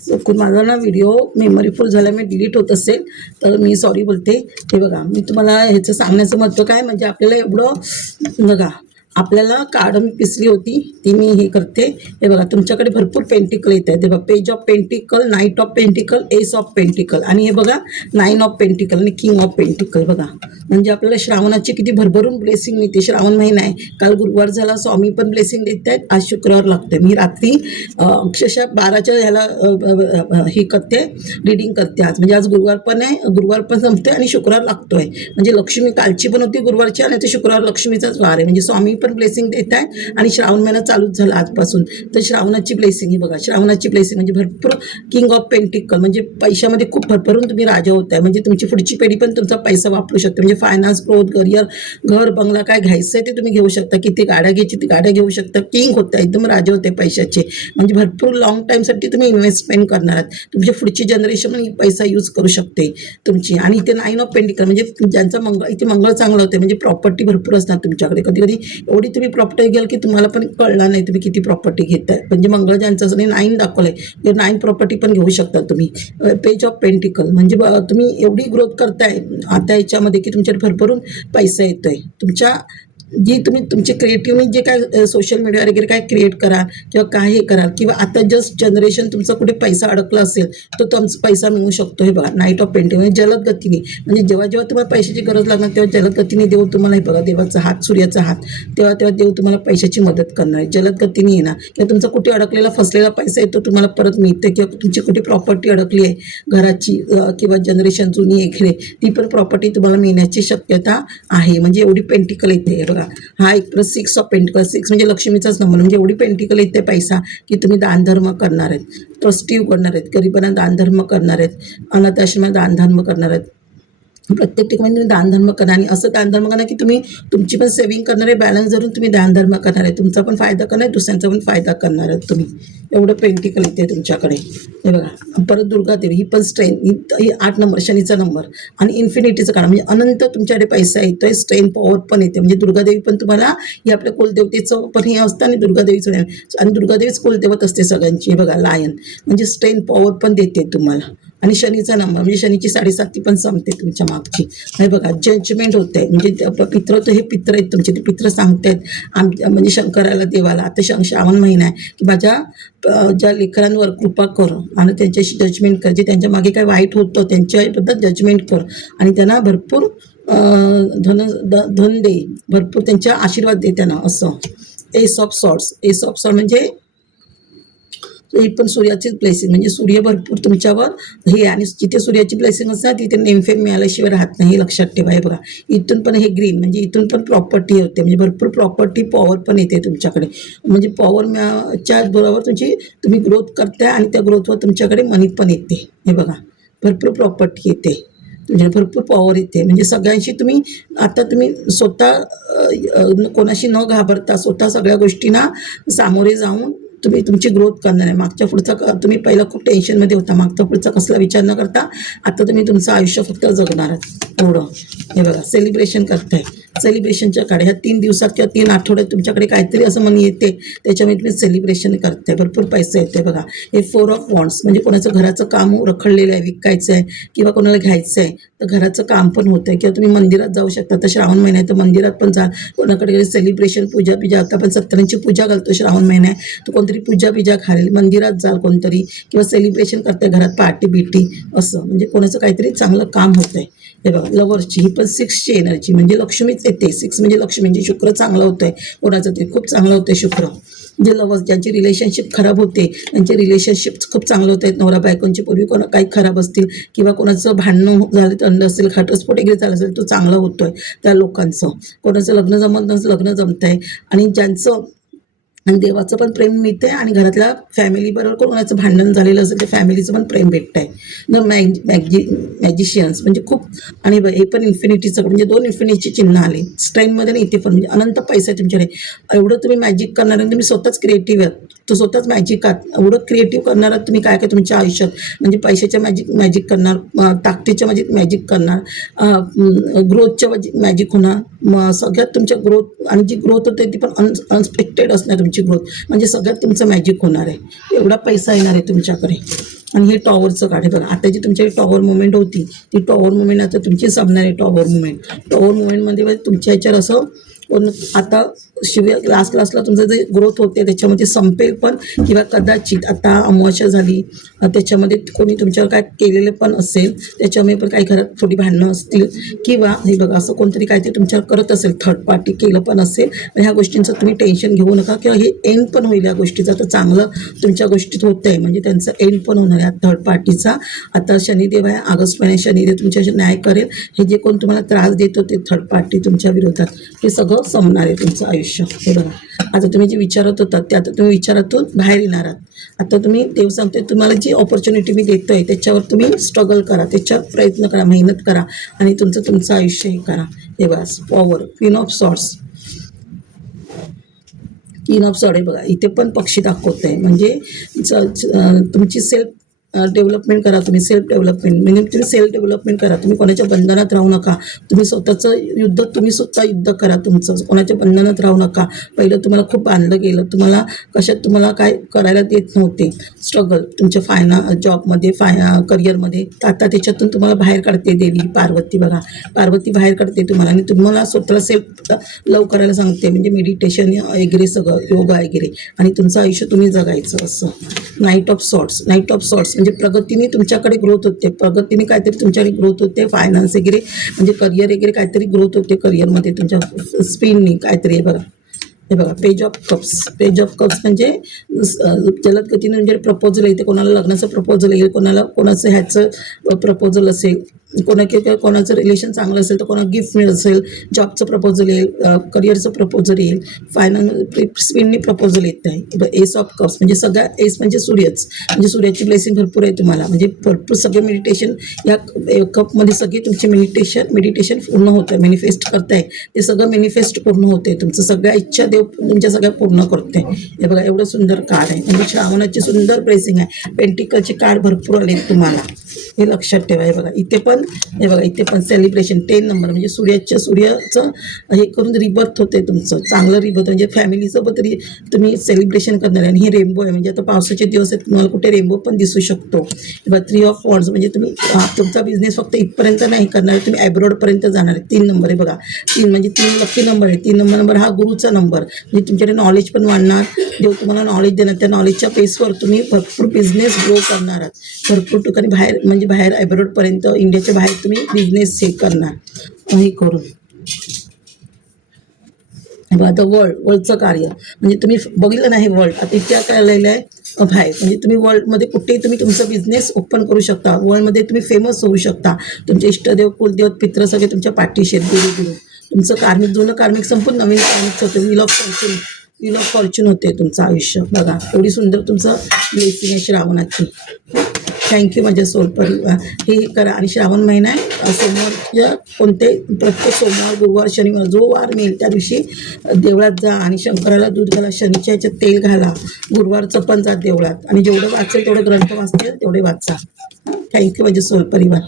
चुकून माझा ना व्हिडिओ मेमरी फुल झाल्यामुळे डिलीट होत असेल तर मी सॉरी बोलते. हे बघा, मी तुम्हाला ह्याचं सांगण्याचं महत्त्व काय म्हणजे आपल्याला एवढं बघा, आपल्याला कार्ड मी पिसली होती ती मी हे करते. हे बघा, तुमच्याकडे भरपूर पेंटिकल येत आहेत. हे बघा, page of pentacle, night of pentacle, S of pentacle आणि हे बघा नाईन ऑफ पेंटिकल आणि किंग ऑफ पेंटिकल. बघा म्हणजे आपल्याला श्रावणाची किती भरभरून ब्लेसिंग मिळते. श्रावण महिना आहे, काल गुरुवार झाला, स्वामी पण ब्लेसिंग देत आहेत, आज शुक्रवार लागते. मी रात्री अक्षरशः 12च्या ह्याला हे करते, रीडिंग करते. आज म्हणजे आज गुरुवार पण आहे, गुरुवार पण संपते आणि शुक्रवार लागतोय. म्हणजे लक्ष्मी कालची पण होती गुरुवारची आणि ते शुक्रवार लक्ष्मीचाच वार आहे. म्हणजे स्वामी पण ब्लेसिंग देत आहे आणि श्रावण महिना चालूच झाला आजपासून. तर श्रावणाची ब्लेसिंग ही बघा, श्रावणाची ब्लेसिंग म्हणजे भरपूर किंग ऑफ पेंटिकल म्हणजे पैशामध्ये खूप भरभरून तुम्ही राजा होत आहे. म्हणजे तुमची पुढची पिढी पण तुमचा पैसा वापरू शकते. म्हणजे फायनान्स, ग्रोथ, करिअर, घर, बंगला काय घ्यायचं आहे ते तुम्ही घेऊ शकता. किती गाड्या घ्यायची ती गाड्या घेऊ शकता. किंग होता, एकदम राजा होते पैशाचे. म्हणजे भरपूर लॉंग टाईमसाठी तुम्ही इन्व्हेस्टमेंट करणार आहात. तुमच्या पुढची जनरेशन पण पैसा यूज करू शकते तुमची. आणि इथे नाईन ऑफ पेंटिकल म्हणजे ज्यांचा इथे मंगळ चांगलं होते म्हणजे प्रॉपर्टी भरपूर असणार तुमच्याकडे. कधी कधी एवढी तुम्ही प्रॉपर्टी घ्याल की तुम्हाला पण कळणार नाही तुम्ही किती प्रॉपर्टी घेताय. म्हणजे मंगळ ज्यांचं असं नाईन दाखवलंय ते नाईन प्रॉपर्टी पण घेऊ शकता तुम्ही. पेज ऑफ पेंटिकल म्हणजे तुम्ही एवढी ग्रोथ करताय आता याच्यामध्ये की तुमच्याकडे भरभरून पैसा येतोय. तुमच्या जी तुम्ही तुमचे क्रिएटिव्हली जे काय सोशल मीडिया वगैरे काय क्रिएट करा किंवा काय हे कराल किंवा आता जस्ट जनरेशन तुमचा कुठे पैसा अडकला असेल तर तुमचा पैसा मिळू शकतो. हे बघा, नाईट ऑफ पेंटिंग म्हणजे जलद गतीने. म्हणजे जेव्हा जेव्हा तुम्हाला पैशाची गरज लागणार तेव्हा जलद गतीने देव तुम्हाला, हे बघा देवाचा हात, सूर्याचा हात, तेव्हा तेव्हा देव तुम्हाला पैशाची मदत करणार आहे. जलद गतीने येणार किंवा तुमचा कुठे अडकलेला फसलेला पैसा येतो तुम्हाला परत मिळते. किंवा तुमची कुठे प्रॉपर्टी अडकली आहे घराची किंवा जनरेशन जुनी एखादी ती पण प्रॉपर्टी तुम्हाला मिळण्याची शक्यता आहे. म्हणजे एवढी पेंटिकल येते. बघा, हा एक प्लस 6 ऑफ पेंटिकल, 6 म्हणजे लक्ष्मीचाच नंबर. म्हणजे एवढी पेंटिकल येते पैसा की तुम्ही दानधर्म करणार आहेत, ट्रस्टीव करणार आहेत, गरिबांना दानधर्म करणार आहेत, अनाथ आश्रमात दानधर्म करणार आहेत. प्रत्येक ठिकाणी तुम्ही दानधर्म करा आणि असं दानधर्म करा की तुम्ही तुमची पण सेव्हिंग करणार आहे, बॅलन्स धरून तुम्ही दानधर्म करणार आहे. तुमचा पण फायदा करणार आहे, दुसऱ्यांचा पण फायदा करणार आहे तुम्ही. एवढं पेंटिकल येते तुमच्याकडे. हे बघा, परत दुर्गादेवी ही पण स्ट्रेंथ, ही 8 नंबर शनीचा नंबर आणि इन्फिनिटीचं काढा म्हणजे अनंत तुमच्याकडे पैसा येतोय. स्ट्रेंथ पॉवर पण येते. म्हणजे दुर्गादेवी पण तुम्हाला ही आपल्या कुलदेवतेचं पण हे असतं आणि दुर्गादेवीचं आणि दुर्गादेवीच कुलदेवत असते सगळ्यांची. हे बघा, लायन म्हणजे स्ट्रेंथ पॉवर पण देते तुम्हाला. आणि शनीचा नंबर म्हणजे शनीची 7.5 पण संपते तुमच्या मागची. हे बघा, जजमेंट होत आहे. म्हणजे पित्र तर हे पित्र आहेत तुमचे, ते पित्र सांगतायत म्हणजे शंकराला, देवाला आता श्रावण महिना आहे की माझ्या ज्या लेकरांवर कृपा कर आणि त्यांच्याशी जजमेंट कर. जे त्यांच्या मागे काय वाईट होतं त्यांच्याबद्दल जजमेंट कर आणि त्यांना भरपूर धन दे, भरपूर त्यांच्या आशीर्वाद दे त्यांना. असं S of swords, S of sword म्हणजे ही पण सूर्याचीच ब्लेसिंग. म्हणजे सूर्य भरपूर तुमच्यावर हे आणि जिथे सूर्याची ब्लेसिंग असणार तिथे नेमफेम मिळाल्याशिवाय राहत नाही, हे लक्षात ठेवा. हे बघा, इथून पण हे ग्रीन म्हणजे इथून पण प्रॉपर्टी होते. म्हणजे भरपूर प्रॉपर्टी पॉवर पण येते तुमच्याकडे. म्हणजे पॉवरच्या बरोबर तुम्ही ग्रोथ करताय आणि त्या ग्रोथवर तुमच्याकडे मनी पण येते. हे बघा, भरपूर प्रॉपर्टी येते, म्हणजे भरपूर पॉवर येते. म्हणजे सगळ्यांशी तुम्ही आता तुम्ही स्वतः कोणाशी न घाबरता स्वतः सगळ्या गोष्टींना सामोरे जाऊन तुम्ही तुमची ग्रोथ करणार आहे. मागच्या पुढचा तुम्ही पहिला खूप टेन्शनमध्ये होता, मागचा पुढचा कसला विचार न करता आता तुम्ही तुमचं आयुष्य फक्त जगणार आहात एवढं. हे बघा, सेलिब्रेशन करताय. सेलिब्रेशनच्या काढे ह्या 3 दिवसात किंवा 3 आठवड्यात तुमच्याकडे काहीतरी असं मनी येते त्याच्यामुळे तुम्ही सेलिब्रेशन करताय, भरपूर पैसे येते. बघा, हे 4 ऑफ वॉन्ड्स म्हणजे कोणाचं घराचं काम रखडलेलं आहे, विकायचं आहे किंवा कोणाला घ्यायचं आहे तर घराचं काम पण होतं आहे. किंवा तुम्ही मंदिरात जाऊ शकता. तर श्रावण महिन्यात तर मंदिरात पण जा. कोणाकडे सेलिब्रेशन पूजा आता आपण सत्यनारायणची पूजा घालतो श्रावण महिन्यात, तर कोणतरी पूजा घालेल, मंदिरात जाल कोणतरी किंवा सेलिब्रेशन करताय घरात पार्टी बिटी असं. म्हणजे कोणाचं काहीतरी चांगलं काम होतं आहे. हे बघा, लवर्सची ही पण 6ची एनर्जी म्हणजे लक्ष्मीच येते. 6 म्हणजे लक्ष्मी म्हणजे शुक्र चांगलं होतं आहे कोणाचं तरी, खूप चांगलं होतं आहे शुक्र. म्हणजे लवर्स ज्यांची रिलेशनशिप खराब होते त्यांचे रिलेशनशिप खूप चांगलं होत आहेत. नवरा बायकोंची पूर्वी काही खराब असतील किंवा कोणाचं भांडणं झालं थंड असेल, घटस्फोट वगैरे झाला असेल, तो चांगला होतोय त्या लोकांचं. कोणाचं लग्न जमत नसेल, लग्न जमत आहे. आणि ज्यांचं आणि देवाचं पण प्रेम मिळते आणि घरातल्या फॅमिलीबरोबर कोणाचं भांडण झालेलं असेल तर फॅमिलीचं पण प्रेम भेटतं आहे. मॅजिशियन्स म्हणजे खूप. आणि हे पण इन्फिनिटीचं म्हणजे 2 इन्फिनिटीची चिन्ह आले स्ट्रेनमध्ये आणि इथे पण. म्हणजे अनंत पैसा आहे तुमच्याकडे. एवढं तुम्ही मॅजिक करणार आणि तुम्ही स्वतःच क्रिएटिव्ह आहात, तो स्वतःच मॅजिक आहात. एवढं क्रिएटिव्ह करणार आहात तुम्ही काय काय तुमच्या आयुष्यात. म्हणजे पैशाच्या मॅजिक करणार, ताकदीच्या मॅजिक करणार, ग्रोथच्या मॅजिक होणार. सगळ्यात तुमच्या ग्रोथ आणि जी ग्रोथ होते ती पण अनएक्सपेक्टेड असणार तुमची ग्रोथ. म्हणजे सगळ्यात तुमचं मॅजिक होणार आहे. एवढा पैसा येणार आहे तुमच्याकडे. आणि हे टॉवरचं कार्ड आहे बघा. आता जी तुमच्याकडे टॉवर मुवमेंट होती ती टॉवर मुवमेंट आता तुमची संपणार आहे. टॉवर मुवमेंटमध्ये तुमच्या ह्याच्यावर असं आता शिवाय क्लासला तुमचं जे ग्रोथ होते त्याच्यामध्ये संपेल पण, किंवा कदाचित आता अमावस्या झाली त्याच्यामध्ये कोणी तुमच्यावर काय केलेलं पण असेल, त्याच्यामुळे पण काही घरात थोडी भांडणं असतील, किंवा हे बघा असं कोणतरी काहीतरी तुमच्यावर करत असेल, थर्ड पार्टी केलं पण असेल. ह्या गोष्टींचं तुम्ही टेन्शन घेऊ नका, किंवा हे एंड पण होईल या गोष्टीचं. तर चांगलं तुमच्या गोष्टीत होतं आहे, म्हणजे त्यांचं एंड पण होणार आहे थर्ड पार्टीचा. आता शनिदेव आहे, ऑगस्ट महिन्यात शनिदेव तुमच्याशी न्याय करेल. हे जे कोण तुम्हाला त्रास देत होते थर्ड पार्टी तुमच्या विरोधात, हे सगळं संपणार आहे तुमचं आयुष्य. हे बघा, आता तुम्ही जे विचारत होतात ते आता तुम्ही विचारातून बाहेर येणार आहात. आता तुम्ही देव सांगते तुम्हाला जी ऑपॉर्च्युनिटी मी देतोय त्याच्यावर तुम्ही स्ट्रगल करा, त्याच्यावर प्रयत्न करा, मेहनत करा आणि तुमचं आयुष्य हे करा. हे बघा, power, queen of swords, queen of sword आहे बघा. इथे पण पक्षी दाखवत आहे, म्हणजे तुमची सेल्फ डेव्हलपमेंट करा. तुम्ही सेल्फ डेव्हलपमेंट म्हणजे तुम्ही सेल्फ डेव्हलपमेंट करा. तुम्ही कोणाच्या बंधनात राहू नका. तुम्ही स्वतःचं युद्ध तुम्ही स्वतः युद्ध करा. तुमचं कोणाच्या बंधनात राहू नका. पहिलं तुम्हाला खूप बांधलं गेलं, तुम्हाला काय करायला देत नव्हते, स्ट्रगल तुमच्या जॉबमध्ये करिअरमध्ये. आता त्याच्यातून तुम्हाला बाहेर काढते देवी पार्वती. बघा, पार्वती बाहेर काढते तुम्हाला आणि तुम्हाला स्वतःला सेल्फ लव करायला सांगते, म्हणजे मेडिटेशन वगैरे सगळं, योगा वगैरे, आणि तुमचं आयुष्य तुम्ही जगायचं असं. नाईट ऑफ सॉर्ड्स म्हणजे प्रगतीने तुमच्याकडे ग्रोथ होते, प्रगतीने काहीतरी तुमच्याकडे ग्रोथ होते, फायनान्स वगैरे म्हणजे करिअर वगैरे काहीतरी ग्रोथ होते करिअरमध्ये तुमच्या स्पीडनी काहीतरी. हे बघा पेज ऑफ कप्स म्हणजे जलद गतीने म्हणजे प्रपोजल येते. कोणाला लग्नाचं प्रपोजल येईल, कोणाचं ह्याचं प्रपोजल असेल, कोणाचं रिलेशन चांगलं असेल तर कोणाला गिफ्ट मिळत असेल, जॉबचं प्रपोजल येईल, करिअरचं प्रपोजल येईल, फायनान्स स्पीडनी प्रपोजल येत आहे. एस ऑफ कप्स म्हणजे सगळ्या एस म्हणजे सूर्यच, म्हणजे सूर्याची ब्लेसिंग भरपूर आहे तुम्हाला, म्हणजे भरपूर सगळे मेडिटेशन या कपमध्ये सगळे तुमचे मेडिटेशन पूर्ण होतं, मॅनिफेस्ट करताय ते सगळं मॅनिफेस्ट पूर्ण होते. तुमचं सगळ्या इच्छा देव तुमच्या सगळ्या पूर्ण करते. हे बघा, एवढं सुंदर कार्ड आहे, म्हणजे श्रावणाची सुंदर ब्लेसिंग आहे. पेंटिकलचे कार्ड भरपूर आले तुम्हाला, हे लक्षात ठेवा. हे बघा इथे पण सेलिब्रेशन 10 नंबर म्हणजे सूर्याचं हे करून रिबर्थ होते तुमचं, चांगलं रिबर्थ, म्हणजे फॅमिलीसोबत तुम्ही सेलिब्रेशन करणार आहे. आणि हे रेनबो आहे, म्हणजे आता पावसाचे दिवस आहेत, तुम्हाला कुठे रेनबो पण दिसू शकतो. बघा 3 ऑफ वॉन्ड्स म्हणजे तुम्ही तुमचा बिझनेस फक्त इथपर्यंत नाही करणार, तुम्ही ॲब्रॉडपर्यंत जाणार आहे. 3 नंबर आहे बघा, 3 म्हणजे 3 लकी नंबर आहे. 3 नंबर हा गुरुचा नंबर, म्हणजे तुमच्याकडे नॉलेज पण वाढणार, देव तुम्हाला नॉलेज देणार. त्या नॉलेजच्या बेसवर तुम्ही भरपूर बिझनेस ग्रो करणार आहात. भरपूर ठिकाणी बाहेर ॲब्रॉडपर्यंत, इंडियाच्या बाहेर तुम्ही बिझनेस हे करणार हे करून. आता वर्ल्डचं कार्य म्हणजे तुम्ही बघितलं नाही वर्ल्ड, आता इथे काय आलेलं आहे बाहेर, म्हणजे तुम्ही वर्ल्डमध्ये कुठेही तुम्ही तुमचं बिझनेस ओपन करू शकता. वर्ल्डमध्ये तुम्ही फेमस होऊ शकता. तुमचे इष्टदेव, कुलदेव, पित्र सगळे तुमच्या पाठीशी आहेत. गुरु तुमचं जुनं कार्मिक संपूर्ण नवीन कार्मिक होतं. व्हील ऑफ फॉर्च्यून होते तुमचं आयुष्य. बघा एवढी सुंदर तुमचं ब्लेसिंग आहे श्रावणाची. थँक्यू माझ्या सोल परिवार. हे करा. आणि श्रावण महिना आहे, सोमवारच्या प्रत्येक सोमवार, गुरुवार, शनिवार जो वार मिळेल त्या दिवशी देवळात जा आणि शंकराला दूध घाला, शनीच्या ह्याच्यात तेल घाला. गुरुवारचं पण जा देवळात, आणि जेवढं वाचेल तेवढं ग्रंथ वाचतील तेवढे वाचा. थँक्यू माझे सोल परिवार.